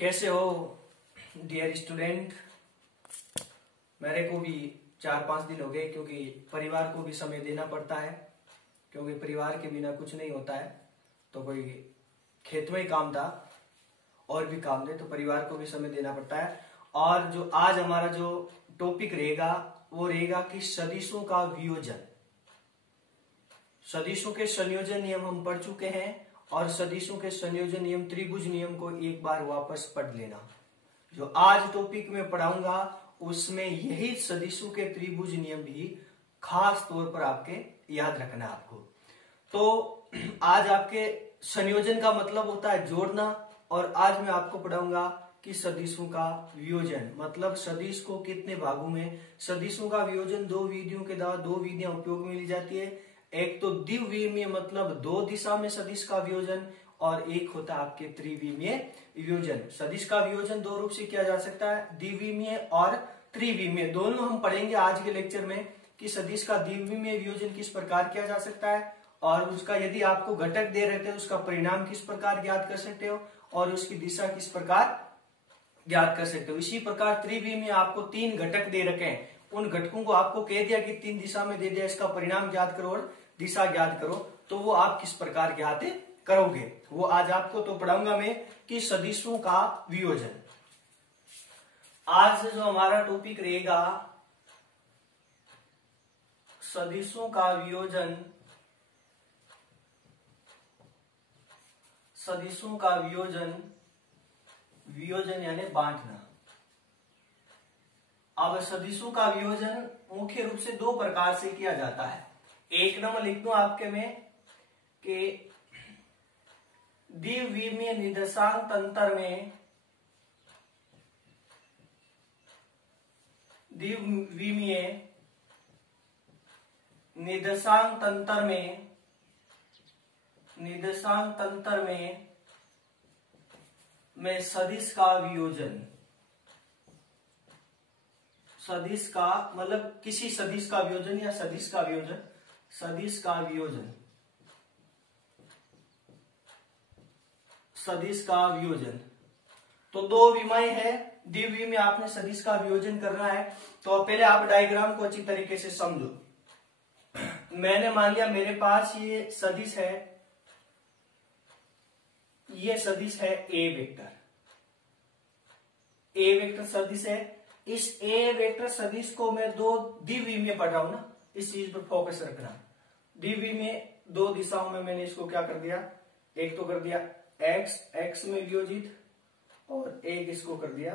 कैसे हो dear student. मेरे को भी 4-5 दिन हो गए, क्योंकि परिवार को भी समय देना पड़ता है, क्योंकि परिवार के बिना कुछ नहीं होता है। तो कोई खेत में ही काम था और भी काम थे, तो परिवार को भी समय देना पड़ता है। और जो आज हमारा जो टॉपिक रहेगा वो रहेगा कि सदिशों का वियोजन। सदिशों के संयोजन नियम हम पढ़ चुके हैं, और सदिशों के संयोजन नियम त्रिभुज नियम को एक बार वापस पढ़ लेना। जो आज टॉपिक में पढ़ाऊंगा उसमें यही सदिशों के त्रिभुज नियम भी खास तौर पर आपके याद रखना है आपको। तो आज आपके संयोजन का मतलब होता है जोड़ना, और आज मैं आपको पढ़ाऊंगा कि सदिशों का वियोजन मतलब सदिश को कितने भागों में। सदिशों का वियोजन दो विधियों के द्वारा दो विधियां उपयोग में ली जाती है। एक तो द्विविमीय मतलब दो दिशा में सदिश का वियोजन, और एक होता है आपके त्रिविमीय वियोजन। सदिश का वियोजन दो रूप से किया जा सकता है, द्विविमीय और त्रिविमीय। दोनों हम पढ़ेंगे आज के लेक्चर में कि सदिश का द्विविमीय वियोजन किस प्रकार किया जा सकता है, और उसका यदि आपको घटक दे रहे थे उसका परिणाम किस प्रकार ज्ञात कर सकते हो, और उसकी दिशा किस प्रकार ज्ञात कर सकते हो। इसी प्रकार त्रिविमीय आपको 3 घटक दे रखे हैं, उन घटकों को आपको कह दिया कि 3 दिशा में दे दिया, इसका परिणाम ज्ञात करो और दिशा ज्ञात करो। तो वो आप किस प्रकार ज्ञात करोगे वो आज आपको तो पढ़ाऊंगा मैं कि सदिशों का वियोजन। आज जो हमारा टॉपिक रहेगा सदिशों का वियोजन। सदिशों का वियोजन, वियोजन यानी बांटना। अब सदिशों का वियोजन मुख्य रूप से 2 प्रकार से किया जाता है। एक नंबर लिख दो आपके में कि द्विविमीय निर्देशांक तंत्र में, द्विविमीय निर्देशांक तंत्र में, निर्देशांक तंत्र में सदिश का वियोजन। सदिश का मतलब किसी सदिश का वियोजन या सदिश का वियोजन, सदिश का वियोजन, सदिश का वियोजन। तो 2 विमाएं हैं, द्विविमीय में आपने सदिश का वियोजन करना है। तो पहले आप डायग्राम को अच्छी तरीके से समझो। मैंने मान लिया मेरे पास ये सदिश है, ये सदिश है ए वेक्टर। ए वेक्टर सदिश है। इस ए वेक्टर सदिश को मैं 2 द्विविमीय पढ़ रहा हूं ना, इस चीज पर फोकस रखना। द्विविमीय 2 दिशाओं में मैंने इसको क्या कर दिया, एक तो कर दिया x में वियोजित, और एक इसको कर दिया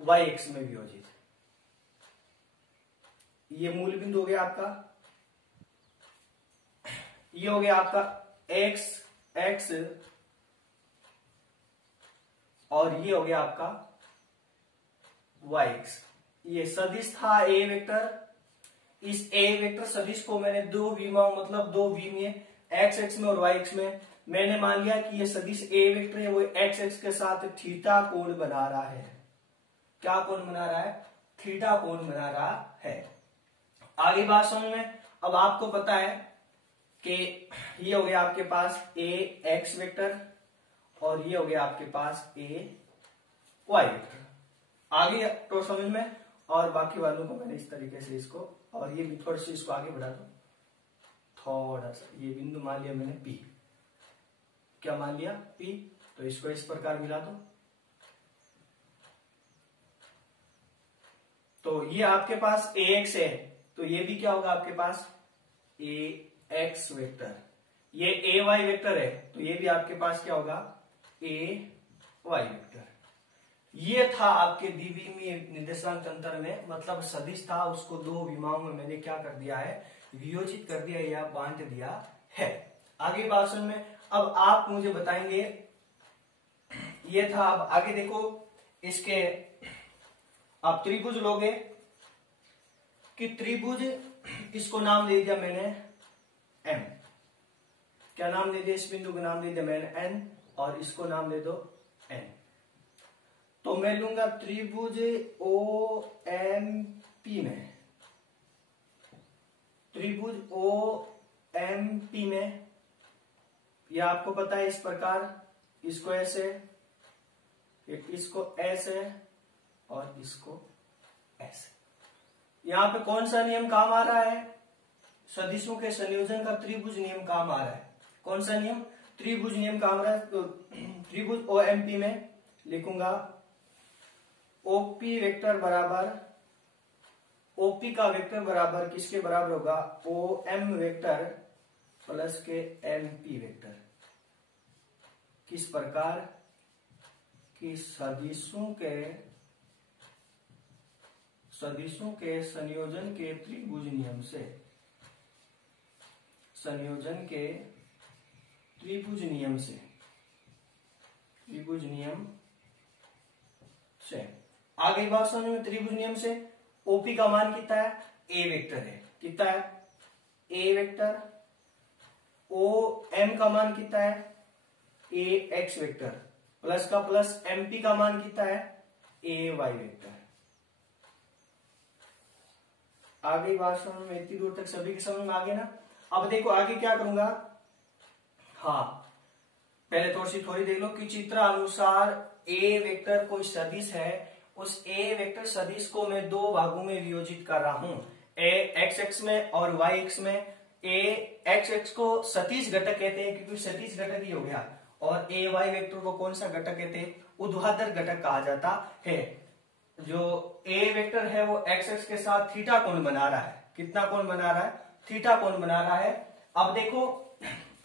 y में वियोजित। ये मूल बिंदु हो गया आपका, ये हो गया आपका x, और ये हो गया आपका y। ये सदिश था ए वेक्टर। इस ए वेक्टर सदिश को मैंने 2 विमाओं मतलब 2 विमीय x में और y में मैंने मान लिया कि ये सदिश ए वेक्टर है, वो x के साथ थीटा कोण बना रहा है। क्या कोण बना रहा है? थीटा कोण बना रहा है। आगे बात समझ में। अब आपको पता है कि ये हो गया आपके पास ए एक्स वेक्टर, और ये हो गया आपके पास ए वाई वेक्टर। आगे तो समझ में। और बाकी वालों को मैंने इस तरीके से इसको, और ये भी थोड़ा सा इसको आगे बढ़ा दो थोड़ा सा। ये बिंदु मान लिया मैंने पी, क्या मान लिया पी, तो इसको इस प्रकार मिला दो। तो ये आपके पास ए एक्स है, तो ये भी क्या होगा आपके पास ए एक्स वेक्टर। ये ए वाई वेक्टर है, तो ये भी आपके पास क्या होगा ए वाई वेक्टर। ये था आपके द्विविमीय निर्देशांक तंत्र में, मतलब सदिश था, उसको 2 विमाओं में मैंने क्या कर दिया है, वियोजित कर दिया या बांट दिया है। आगे बात सुन में। अब आप मुझे बताएंगे, ये था। अब आगे देखो, इसके आप त्रिभुज लोगे कि त्रिभुज, इसको नाम दे दिया मैंने एम। क्या नाम दे दिया? इस बिंदु का नाम दे दिया मैंने एन, और इसको नाम दे दो एन। तो मैं लूंगा त्रिभुज ओ एम पी में, त्रिभुज ओ एम पी में, यह आपको पता है इस प्रकार, इसको ऐसे फिर इसको ऐसे और इसको ऐसे। यहां पे कौन सा नियम काम आ रहा है? सदिशों के संयोजन का त्रिभुज नियम काम आ रहा है। कौन सा नियम? त्रिभुज नियम काम आ रहा है। तो त्रिभुज ओएमपी में लिखूंगा ओपी वेक्टर बराबर, ओपी का वेक्टर बराबर किसके बराबर होगा? ओ एम वेक्टर प्लस के एमपी वेक्टर। किस प्रकार कि सदिशों के संयोजन के त्रिभुज नियम से, संयोजन के त्रिभुज नियम से, त्रिभुज नियम से आगे बात समझ में। त्रिभुज नियम से ओपी का मान कितना है? ए वेक्टर है। कितना है? ए वेक्टर। ओ एम का मान कितना है? ए एक्स वेक्टर प्लस का प्लस एमपी का मान कितना है? ए वाई वेक्टर। आगे बात समझ में, इतनी दूर तक सभी की समझ में आ गई ना। अब देखो आगे क्या करूंगा। हाँ, पहले थोड़ी देख लो कि चित्र अनुसार ए वेक्टर कोई सदिश है। उस ए वेक्टर सदिश को मैं दो भागों में वियोजित कर रहा हूं, ए एक्स एक्स में और वाई एक्स में। ए एक्स एक्स को सदिश घटक कहते हैं क्योंकि सदिश घटक ही हो गया, और ए वाई वेक्टर को कौन सा घटक कहते हैं? ऊर्ध्वाधर घटक कहा जाता है। जो ए वेक्टर है वो एक्स एक्स के साथ थीटा कोण बना रहा है। कितना कोण बना रहा है? थीटा कोण बना रहा है। अब देखो,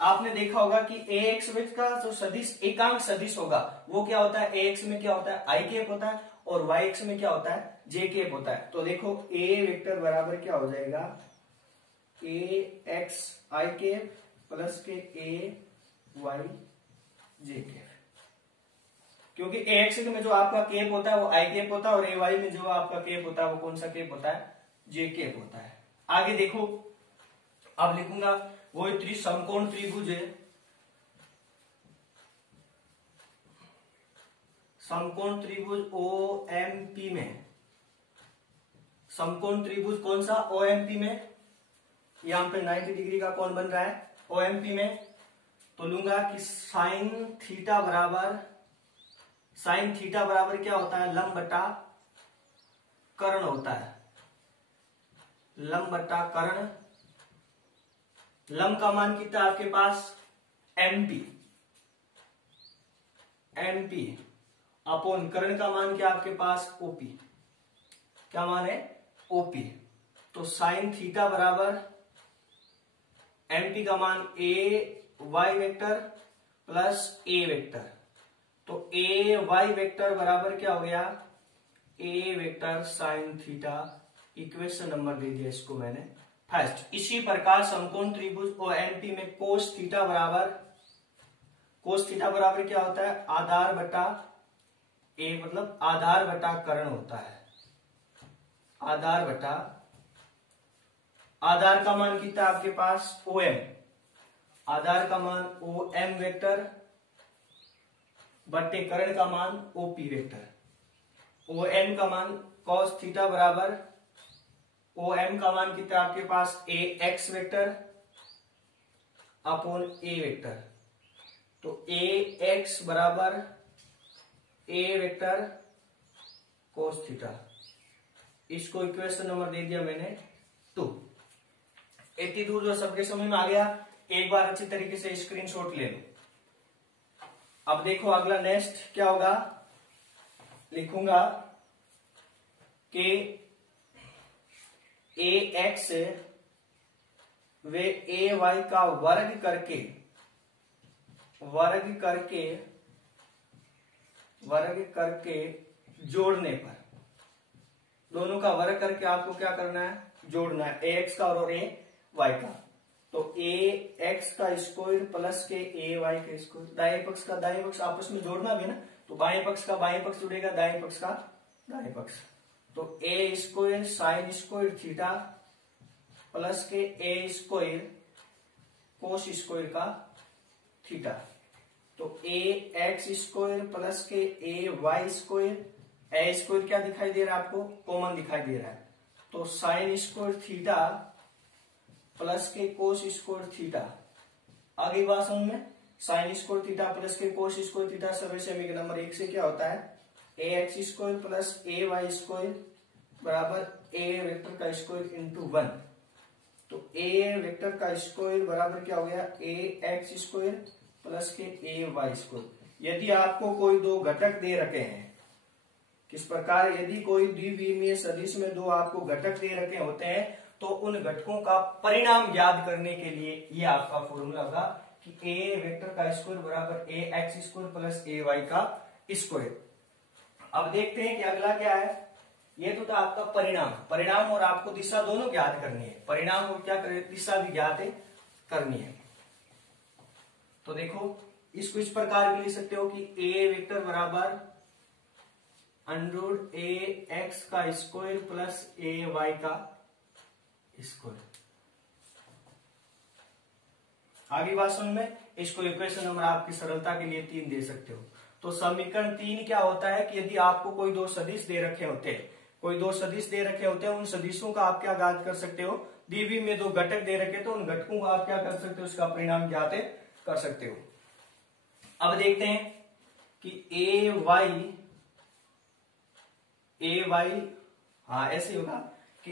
आपने देखा होगा कि ए एक्स का जो सदिश एकांक सदिश होगा वो क्या होता है? ए एक्स में क्या होता है? आई कैप होता है, और वाई एक्स में क्या होता है? जे कैप होता है। तो देखो ए वेक्टर बराबर क्या हो जाएगा? ए x I cap plus k a Y J cap. क्योंकि ए एक्स में जो आपका कैप होता है वो आई कैप होता है, और ए वाई में जो आपका कैप होता है वो कौन सा कैप होता है? जे कैप होता है। आगे देखो, अब लिखूंगा वो समकोण त्रिभुज है। समकोण त्रिभुज ओ एम पी में, समकोण त्रिभुज कौन सा? ओ एम पी में। यहां पे 90 डिग्री का कोण बन रहा है ओ एम पी में। तो लूंगा कि साइन थीटा बराबर, साइन थीटा बराबर क्या होता है? लंब बटा कर्ण होता है। लंब बटा कर्ण। लंब का मान कितना आपके पास? एमपी। एमपी अपॉन कर्ण का मान क्या आपके पास? ओपी। क्या मान है? ओपी। तो साइन थीटा बराबर एमपी का मान a y vector plus a vector. तो ए वाई वेक्टर बराबर क्या हो गया? A vector sine theta. Equation number दे दिया इसको मैंने फर्स्ट। इसी प्रकार समकोण त्रिभुज ओ एमपी में कोस थीटा बराबर, कोस थीटा बराबर क्या होता है? आधार बटा ए, मतलब आधार बटा कर्ण होता है। आधार बटा, आधार का मान कितना आपके पास? O M. आधार का मान ओ एम वेक्टर बटे कर्ण का मान ओपी वेक्टर। ओ एम का मान कॉस थीटा बराबर, ओ एम का मान कितना आपके पास? A x vector upon A vector. तो ए एक्स बराबर ए वेक्टर कोस थीटा। इसको इक्वेशन नंबर दे दिया मैंने 2। इतनी दूर जो सबके समझ में आ गया, एक बार अच्छी तरीके से स्क्रीनशॉट ले लो। अब देखो अगला नेक्स्ट क्या होगा। लिखूंगा कि ए एक्स वे ए वाई का वर्ग करके जोड़ने पर, दोनों का वर्ग करके आपको क्या करना है? जोड़ना है, ए एक्स का और ए वाई का। तो ए एक्स का square plus k a Y का स्क्वायर, दाएं पक्ष का दाएं पक्ष आपस में जोड़ना भी ना, तो बाएं पक्ष का बाएं पक्ष जुड़ेगा, दाएं पक्ष का दाएं पक्ष। तो a square sine square theta plus k a square cos square का थीटा। तो a x square plus k a y square, a square क्या दिखाई दे रहा है आपको? कॉमन दिखाई दे रहा है। तो साइन स्क्वायर थीटा प्लस के कोस स्क्वायर थीटा। आगे बात समझ में, साइन स्क्वायर थीटा प्लस के कोस स्क्वायर थीटा सर्व समीकरण नंबर 1 से क्या होता है, ए एक्स स्क्वायर प्लस ए वाई स्क्वायर बराबर ए वेक्टर का स्क्वायर इंटू 1। तो ए वेक्टर का स्क्वायर बराबर क्या हो गया, ए x square plus k a y square. यदि आपको कोई दो घटक दे रखे हैं, किस प्रकार, यदि कोई द्विविमीय सदिश में दो आपको घटक दे रखे होते हैं तो उन घटकों का परिणाम ज्ञात करने के लिए ये आपका फॉर्मूला होगा कि ए वेक्टर का स्क्वायर बराबर a x square plus A Y का स्क्वायर। अब देखते हैं कि अगला क्या है। ये तो था आपका परिणाम, परिणाम और आपको दिशा दोनों ज्ञात करनी है, परिणाम और क्या करें, दिशा भी ज्ञात करनी है। तो देखो इसको इस प्रकार भी लिख सकते हो कि ए वेक्टर बराबर अंडर ए एक्स का स्क्वायर प्लस ए वाई का स्क्वायर। आगे बात समझ में, इसको इक्वेशन नंबर आपकी सरलता के लिए 3 दे सकते हो। तो समीकरण 3 क्या होता है कि यदि आपको कोई दो सदिश दे रखे होते हैं, कोई दो सदिश दे रखे होते हैं, उन सदिशों का आप क्या ज्ञात कर सकते हो, द्विविमीय में दो घटक दे रखे तो उन घटकों का आप क्या कर सकते हो, उसका परिणाम ज्ञात कर सकते हो। अब देखते हैं कि ए वाई हाँ ऐसे होगा कि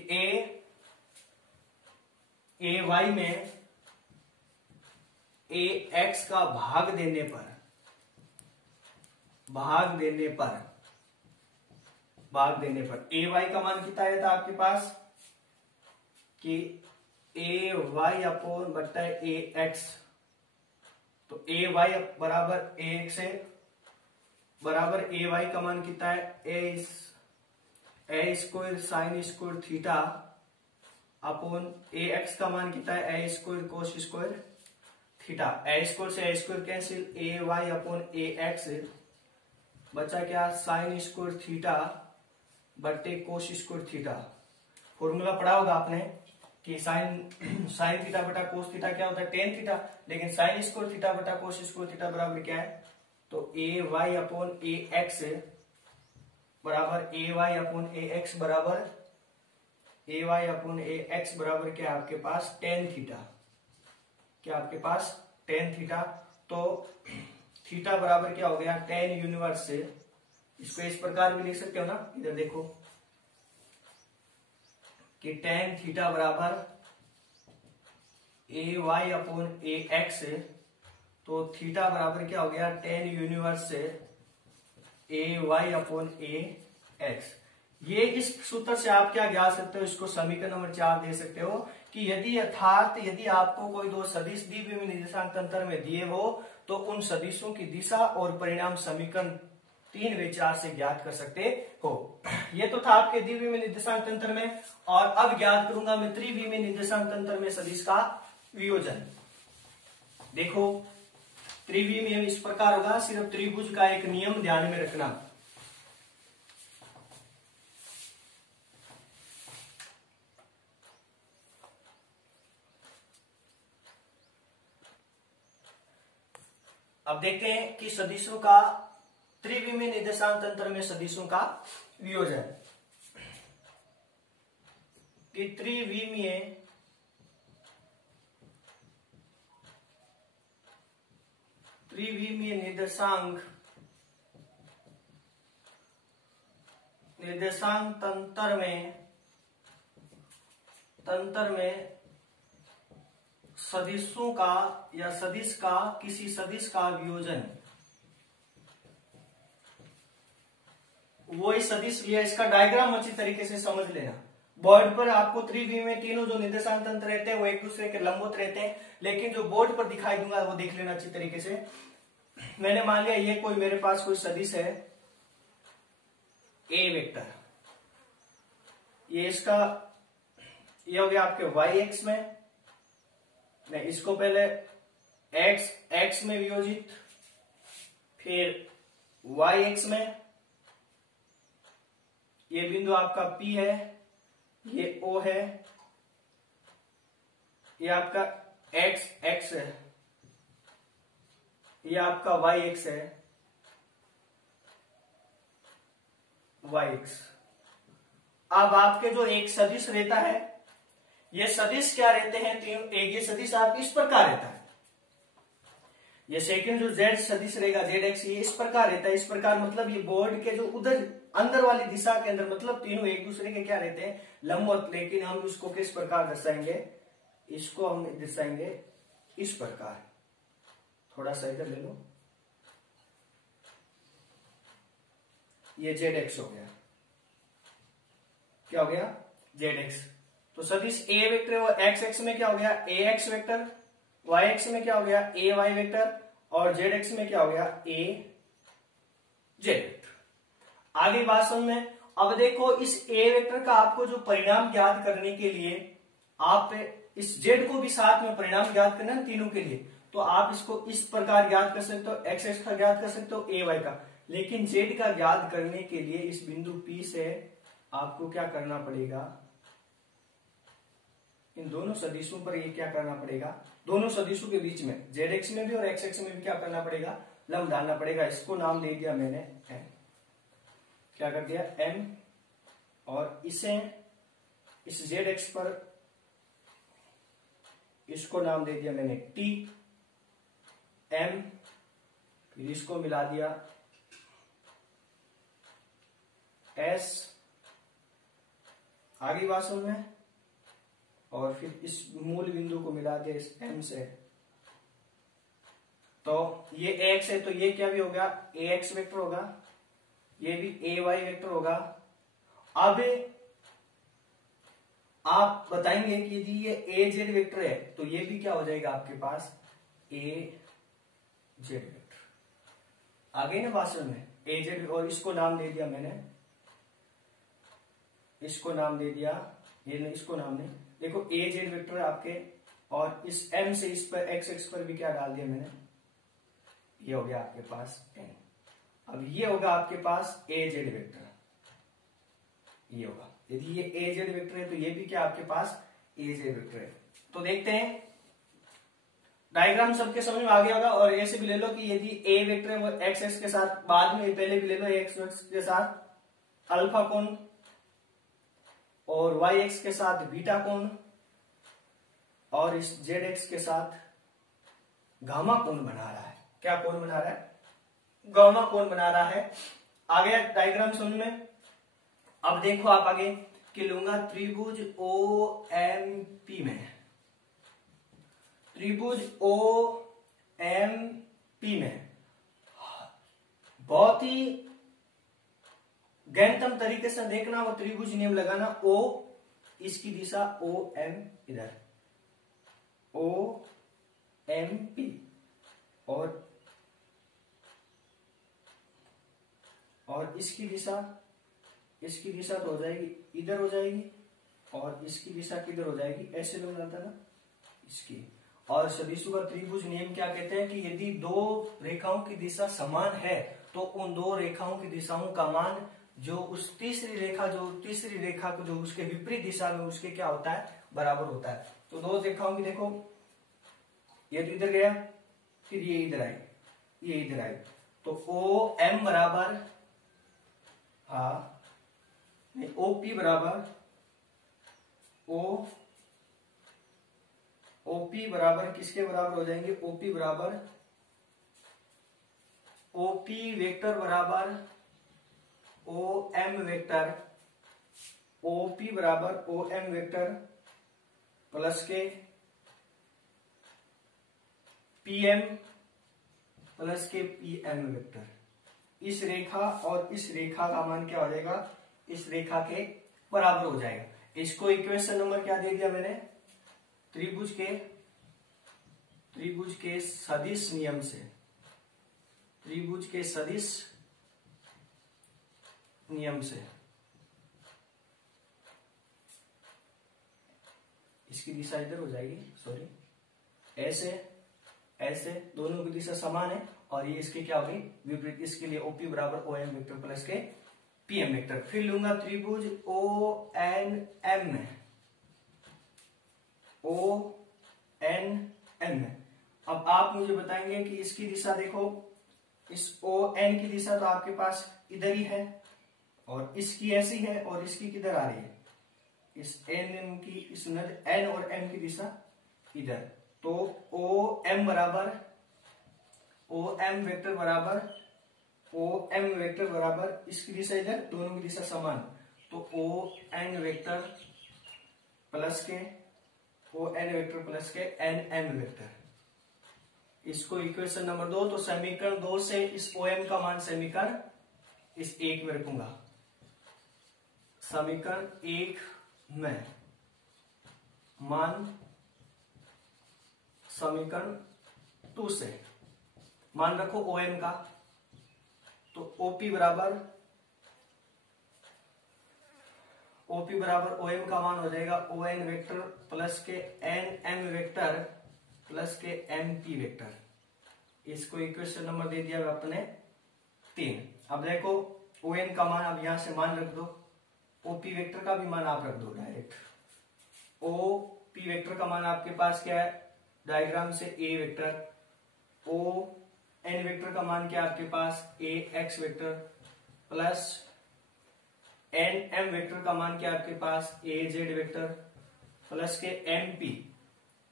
ए वाई में ए एक्स का भाग देने पर ए वाई का मान कितना आया था आपके पास कि ए वाई अपॉन बट्टा ए एक्स। तो ए वाई बराबर ए एक्स है, बराबर ए वाई का मान कितना है, a square sine square theta upon a x का मान कितना है, a square cos square theta. A square से a square cancel, a y upon a x बचा क्या, साइन स्क्वायर थीटा बट्टे कोस स्क्वायर थीटा। फॉर्मूला पढ़ा होगा आपने कि साइन थीटा बटा कोस थीटा क्या होता है, टेन थीटा, लेकिन साइन स्क्वायर थीटा बटा कोस स्क्वायर थीटा बराबर क्या है, तो a y upon a x बराबर ए वाई अपॉन ए एक्स बराबर ए वाई अपॉन ए एक्स बराबर क्या है आपके पास, टेन थीटा। क्या आपके पास टेन थीटा। तो थीटा बराबर क्या हो गया, टेन यूनिवर्स से। इसको इस प्रकार भी लिख सकते हो ना, इधर देखो कि टेन थीटा बराबर ए वाई अपॉन ए एक्स। तो थीटा बराबर क्या हो गया, टेन यूनिवर्स से ए वाई अपॉन ए एक्स। ये इस सूत्र से आप क्या ज्ञात सकते हो, इसको समीकरण नंबर 4 दे सकते हो कि यदि आपको कोई दो सदिश द्विविमीय निर्देशांक तंत्र में दिए हो तो उन सदिशों की दिशा और परिणाम समीकरण 3 व 4 से ज्ञात कर सकते हो। ये तो था आपके द्विविमीय निर्देशांक तंत्र में। और अब ज्ञात करूंगा मैं त्रिविमीय निर्देशांक तंत्र में सदिश का वियोजन। देखो त्रिविमीय इस प्रकार होगा, सिर्फ त्रिभुज का एक नियम ध्यान में रखना। अब देखते हैं कि सदिशों का त्रिविमीय निर्देशांक तंत्र में सदिशों का वियोजन। कि त्रिविमीय निर्देशांक तंत्र में सदिशों का या सदिश का किसी सदिश का वियोजन, वही सदिश लिया। इसका डायग्राम अच्छी तरीके से समझ लेना। बोर्ड पर आपको त्रिविमीय में तीनों जो निर्देशांक तंत्र रहते हैं वो एक दूसरे के लंबवत रहते हैं, लेकिन जो बोर्ड पर दिखाई दूंगा वो देख लेना अच्छी तरीके से। मैंने मान लिया ये कोई मेरे पास कोई सदिश है ए वेक्टर, ये इसका ये हो गया आपके वाई एक्स में, मैं इसको पहले एक्स में वियोजित, फिर वाई एक्स में, ये बिंदु आपका P है, ये O है, ये आपका x है, ये आपका yx है, yx। अब आपके जो एक सदिश रहता है, ये सदिश क्या रहते हैं, तीन एक ये सदिश आप इस प्रकार रहता है ये सेकंड जो जेड सदिश रहेगा जेड एक्स, ये इस प्रकार रहता है, इस प्रकार मतलब ये बोर्ड के जो उधर अंदर वाली दिशा के अंदर मतलब तीनों एक दूसरे के क्या रहते हैं, लंबवत, लेकिन हम इसको किस प्रकार दर्शाएंगे, इसको हम दर्शाएंगे इस प्रकार। थोड़ा सा इधर ले लो, ये जेड एक्स हो गया, क्या हो गया, जेड एक्स। तो सदिश ए वेक्टर और एक्स एक्स में क्या हो गया, ए एक्स वेक्टर, वाई एक्स में क्या हो गया, ए वाई वेक्टर, और जेड एक्स में क्या हो गया, ए जेड वेक्टर। आगे बात समझ में। अब देखो इस ए वेक्टर का आपको जो परिणाम ज्ञात करने के लिए आप इस जेड को भी साथ में परिणाम ज्ञात करना है तीनों के लिए, तो आप इसको इस प्रकार ज्ञात कर सकते हो, एक्स एक्स का ज्ञात कर सकते हो, ए वाई का, लेकिन जेड का ज्ञात करने के लिए इस बिंदु P से आपको क्या करना पड़ेगा, इन दोनों सदिशों पर ये क्या करना पड़ेगा, दोनों सदिशों के बीच में जेड एक्स में भी और एक्स एक्स में भी क्या करना पड़ेगा, लंब डालना पड़ेगा। इसको नाम दे दिया मैंने एम, क्या कर दिया एम, और इसे इस जेड एक्स पर इसको नाम दे दिया मैंने टी एम, फिर इसको मिला दिया एस, आगे बात समझ में, और फिर इस मूल बिंदु को मिला दिया इस एम से। तो ये एक्स है तो ये क्या भी होगा, ए एक्स वेक्टर होगा, ये भी ए वाई वेक्टर होगा। अब आप बताएंगे कि यदि ये ए जेड वेक्टर है तो ये भी क्या हो जाएगा आपके पास, ए जेड वेक्टर। आगे ना भाषण में ए जेड, और इसको नाम दे दिया मैंने, इसको नाम दे दिया, ये नहीं इसको नाम नहीं, देखो ए जेड वेक्टर आपके, और इस एम से इस पर एक्स एक्स पर भी क्या डाल दिया मैंने, ये हो गया आपके पास एन। अब ये होगा आपके पास ए जेड वेक्टर, ये होगा, यदि ये ए जेड वेक्टर है तो ये भी क्या आपके पास ए जेड वेक्टर है। तो देखते हैं डायग्राम सबके समझ में आ गया होगा। और ऐसे भी ले लो कि यदि ए वेक्टर है वो एक्स एक्स के साथ, बाद में पहले भी ले लो एक्स एक्स के साथ अल्फा कोण, और वाई एक्स के साथ बीटा कोण, और इस जेड एक्स के साथ गामा कोण बना रहा है। क्या कोण बना रहा है, गामा कोण बना रहा है। आ गया डायग्राम समझ में। अब देखो आप आगे कि लूंगा त्रिभुज ओ एम पी में, त्रिभुज ओ एम पी में बहुत ही गहनतम तरीके से देखना और त्रिभुज नियम लगाना। ओ इसकी दिशा ओ एम, इधर ओ एम पी, और इसकी दिशा तो हो जाएगी इधर हो जाएगी, और इसकी दिशा किधर हो जाएगी, ऐसे लोग आता ना इसकी। और सदिशों का त्रिभुज नियम क्या कहते हैं कि यदि दो रेखाओं की दिशा समान है तो उन दो रेखाओं की दिशाओं का मान जो उस तीसरी रेखा को जो उसके विपरीत दिशा में उसके क्या होता है, बराबर होता है। तो दो रेखाओं की देखो, ये तो इधर गया, फिर ये इधर आई, ये इधर आई, तो ओ एम बराबर ओ पी बराबर ओपी बराबर किसके बराबर हो जाएंगे, ओपी बराबर ओपी वेक्टर बराबर ओ एम वेक्टर, ओपी बराबर ओ एम वेक्टर प्लस के पीएम प्लस के पीएम वेक्टर। इस रेखा और इस रेखा का मान क्या हो जाएगा, इस रेखा के बराबर हो जाएगा। इसको इक्वेशन नंबर क्या दे दिया मैंने, त्रिभुज के सदिश नियम से, त्रिभुज के सदिश नियम से इसकी दिशा इधर हो जाएगी, सॉरी ऐसे दोनों की दिशा समान है, और ये इसके क्या होगी विपरीत। इसके लिए ओपी बराबर ओ एम वेक्टर प्लस के पीएम वेक्टर। फिर लूंगा त्रिभुज ओ एन एम में, ओ एन एम में। अब आप मुझे बताएंगे कि इसकी दिशा देखो, इस ओ एन की दिशा तो आपके पास इधर ही है, और इसकी ऐसी है, और इसकी किधर आ रही है, इस एन एम की, इस एन और एम की दिशा इधर। तो ओ एम बराबर ओ एम वेक्टर बराबर इसकी दिशा इधर, दोनों की दिशा समान, तो ओ एन वेक्टर प्लस के एन एम वेक्टर। इसको इक्वेशन नंबर 2, तो समीकरण 2 से इस ओ एम का मान समीकरण इस 1 में रखूंगा, समीकरण 1 में मान समीकरण 2 से मान रखो ओ एम का, तो ओपी बराबर ओ एम का मान हो जाएगा ओ एन वेक्टर प्लस के N M vector plus k M P vector. इसको इक्वेशन नंबर दे दिया अपने 3। अब देखो ओ एन का मान अब यहां से मान रख दो, ओपी वेक्टर का भी मान आप रख दो डायरेक्ट। ओ पी वेक्टर का मान आपके पास क्या है, डायग्राम से a vector, O N vector का मान क्या है आपके पास a x vector, plus N M vector का मान क्या है आपके पास a z vector, plus k M P,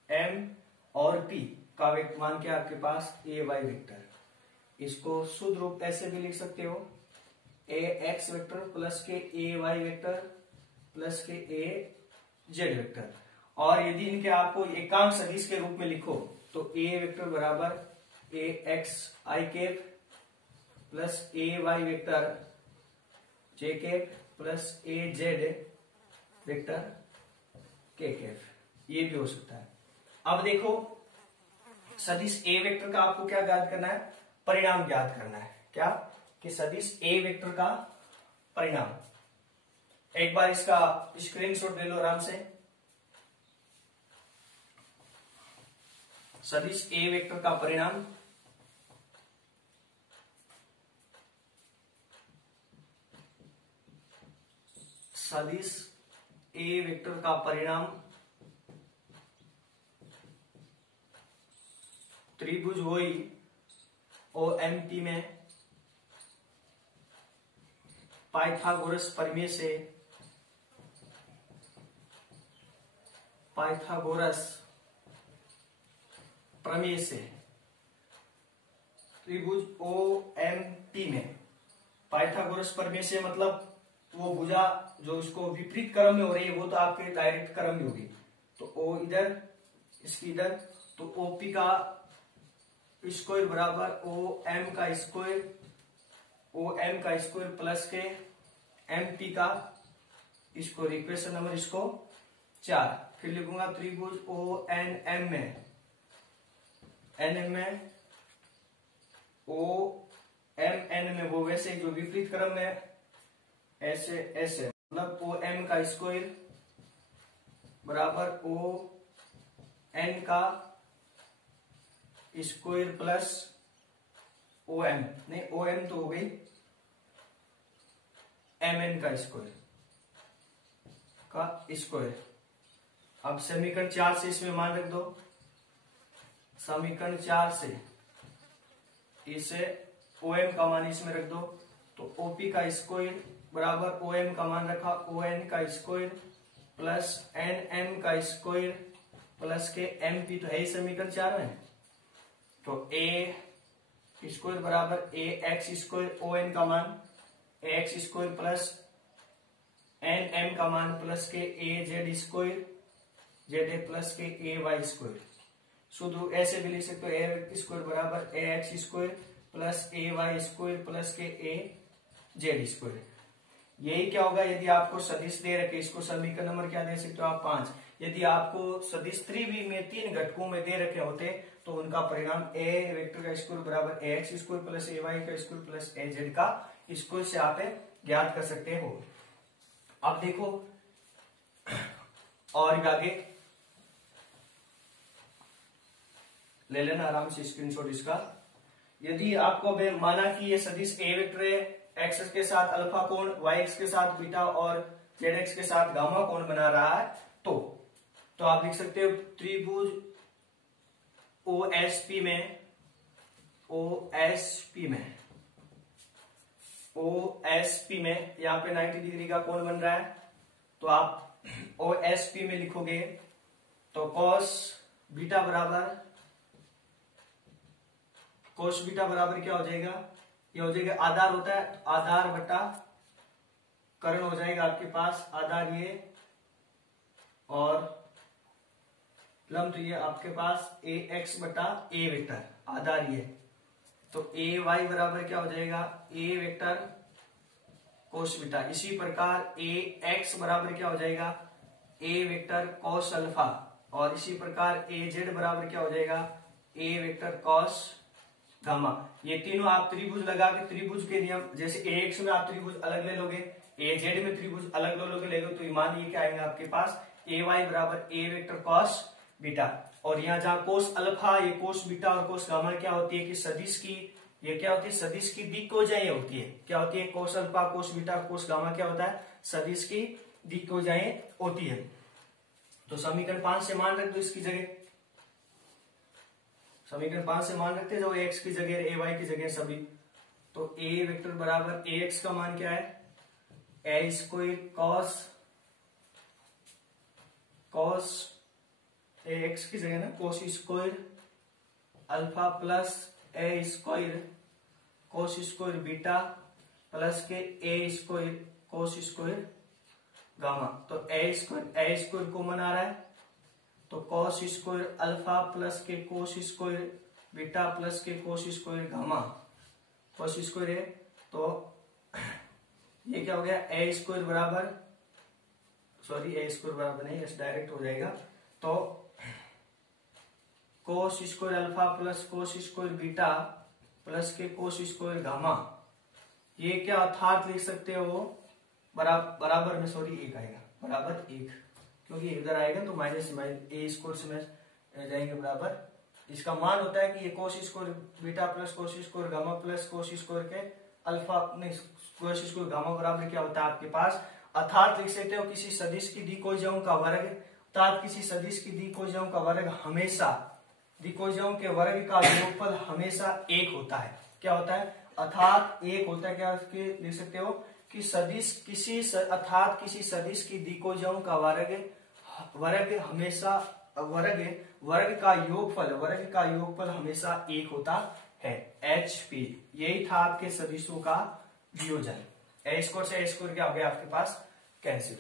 M और पी का मान क्या है आपके पास ए वाई वेक्टर। इसको शुद्ध रूप ऐसे भी लिख सकते हो, ए x vector plus k a y vector plus k a z vector. और यदि इनके आपको एकांक सदिश के रूप में लिखो तो ए वेक्टर बराबर a x I cap plus A y vector J cap plus A z vector के कैप, ये भी हो सकता है। अब देखो सदिश ए वेक्टर का आपको क्या ज्ञात करना है, परिणाम ज्ञात करना है। क्या कि सदिश ए वेक्टर का परिणाम, एक बार इसका स्क्रीनशॉट ले लो आराम से। सदिश ए वेक्टर का परिणाम सदिश ए वेक्टर का परिणाम त्रिभुज वही ओ एम पी में पाइथागोरस प्रमेय से त्रिभुज ओ एम पी में पाइथागोरस प्रमेय से मतलब वो भुजा जो उसको विपरीत क्रम में हो रही है वो तो आपके डायरेक्ट क्रम में होगी, तो ओ इधर इसकी इधर, तो ओपी का स्क्वायर बराबर ओ एम का square plus k M P का स्क्वायर। इक्वेशन नंबर इसको 4। फिर लिखूंगा त्रिभुज ओ एन एम में ओ एम एन में वो वैसे जो विपरीत क्रम में ऐसे मतलब ओ एम का स्क्वायर बराबर ओ एन का स्क्वायर प्लस ओ एम, नहीं ओ एम तो हो गई एम एन का स्क्वायर। अब समीकरण 4 से इसमें मान रख दो, समीकरण 4 से इसे ओ एम का मान इसमें रख दो, तो ओपी का स्क्वायर बराबर ओ एम का मान रखा ओ एन का स्क्वायर प्लस एन एम का square plus k M P, तो है ही समीकरण 4 में, तो ए स्क्वायर बराबर a x square O N का मान a x square plus N M का मान plus k a z square z a plus k a y square. शुद्ध ऐसे भी लिख सकते हो ए स्क्वायर बराबर a x square plus A y square plus k a z square. यही क्या होगा यदि आपको सदिश दे रखे, इसको समीकरण नंबर क्या दे सकते हो आप 5। यदि आपको सदिश त्रिवी में 3 घटकों में दे रखे होते तो उनका परिणाम ए वेक्टर का स्क्वायर बराबर a x square plus A Y का स्क्वायर प्लस ए जेड का स्क्वायर से आप ज्ञात कर सकते हो। अब देखो और आगे ले लेना आराम से स्क्रीनशॉट इसका। यदि आपको माना कि ये सदिश ए वेक्टर है, एक्स के साथ अल्फा कोण, वाई एक्स के साथ बीटा और जेड एक्स के साथ गामा कोण बना रहा है, तो आप लिख सकते हो त्रिभुज ओएसपी में यहाँ पे 90 डिग्री का कोण बन रहा है, तो आप ओएसपी में लिखोगे तो कॉस बीटा बराबर कोस बीटा बराबर क्या हो जाएगा, ये हो जाएगा आधार होता है तो आधार बटा कर्ण हो जाएगा आपके पास, आधार ये और लंब तो ये आपके पास ए एक्स बटा ए वेक्टर, आधार ये तो ए वाई बराबर क्या हो जाएगा, ए वेक्टर कोस बीटा। इसी प्रकार ए एक्स बराबर क्या हो जाएगा, ए वेक्टर कॉस अल्फा, और इसी प्रकार ए जेड बराबर क्या हो जाएगा, ए वेक्टर कॉस गामा। ये तीनों आप त्रिभुज लगा के त्रिभुज के नियम, जैसे ए एक्स में आप त्रिभुज अलग ले लोगे, ए जेड में त्रिभुज अलग ले लोगे, तो मान ये क्या आएगा आपके पास, ए वाई बराबर ए वेक्टर कॉस बीटा। और यहाँ जहाँ कोस अल्फा, ये कोस बीटा और कोस गामा क्या होती है कि सदिश की, ये क्या होती है, सदिश की दिक्कोजाएं होती है। क्या होती है, cos alpha cos beta cos gamma क्या होता है, सदिश की दिक्कोजाएं होती है। तो समीकरण 5 से मान रख दो इसकी जगह, समीकरण 5 से मान रखते हैं जो एक्स की जगह ए वाई की जगह सभी। तो ए वेक्टर बराबर ए एक्स का मान क्या है, a square cos a x की जगह ना cos square alpha plus a square cos square beta plus k a square cos square gamma. तो ए स्क्वायर कॉमन आ रहा है तो कॉस स्क्वायर अल्फा प्लस के कोस स्क्वायर बीटा प्लस के कोस square gamma, cos square है तो ये क्या हो गया, ए स्क्वायर बराबर, सॉरी ए स्क्वायर बराबर नहीं, इस डायरेक्ट हो जाएगा। तो कोस square alpha plus cos square beta plus के कोस स्क्वायर गामा, ये क्या अर्थात लिख सकते हो बराबर में, सॉरी एक आएगा बराबर एक, क्योंकि इधर आएगा तो माइनस ए स्क्वायर से जाएंगे बराबर। इसका मान होता है कि ये कोस square beta plus cos square gamma plus cos square के अल्फा नहीं कोस स्क्वायर गामा बराबर क्या होता है आपके पास, अर्थात लिख सकते हो किसी सदिश की दिक्कोजाओं का वर्ग, अर्थात किसी सदिश की दिक्कोजाओं का वर्ग हमेशा, दिक्कोजाओं के वर्ग का योगफल हमेशा एक होता है। क्या होता है, अर्थात एक होता है। क्या लिख सकते हो कि सदिश किसी अर्थात किसी सदिश की दिक्कोजाओं का वर्ग हमेशा वर्ग का योगफल हमेशा एक होता है, HP। यही था आपके सदिशों का वियोजन। ए स्क्वायर से ए स्क्वायर क्या हो गया आपके पास कैंसिल।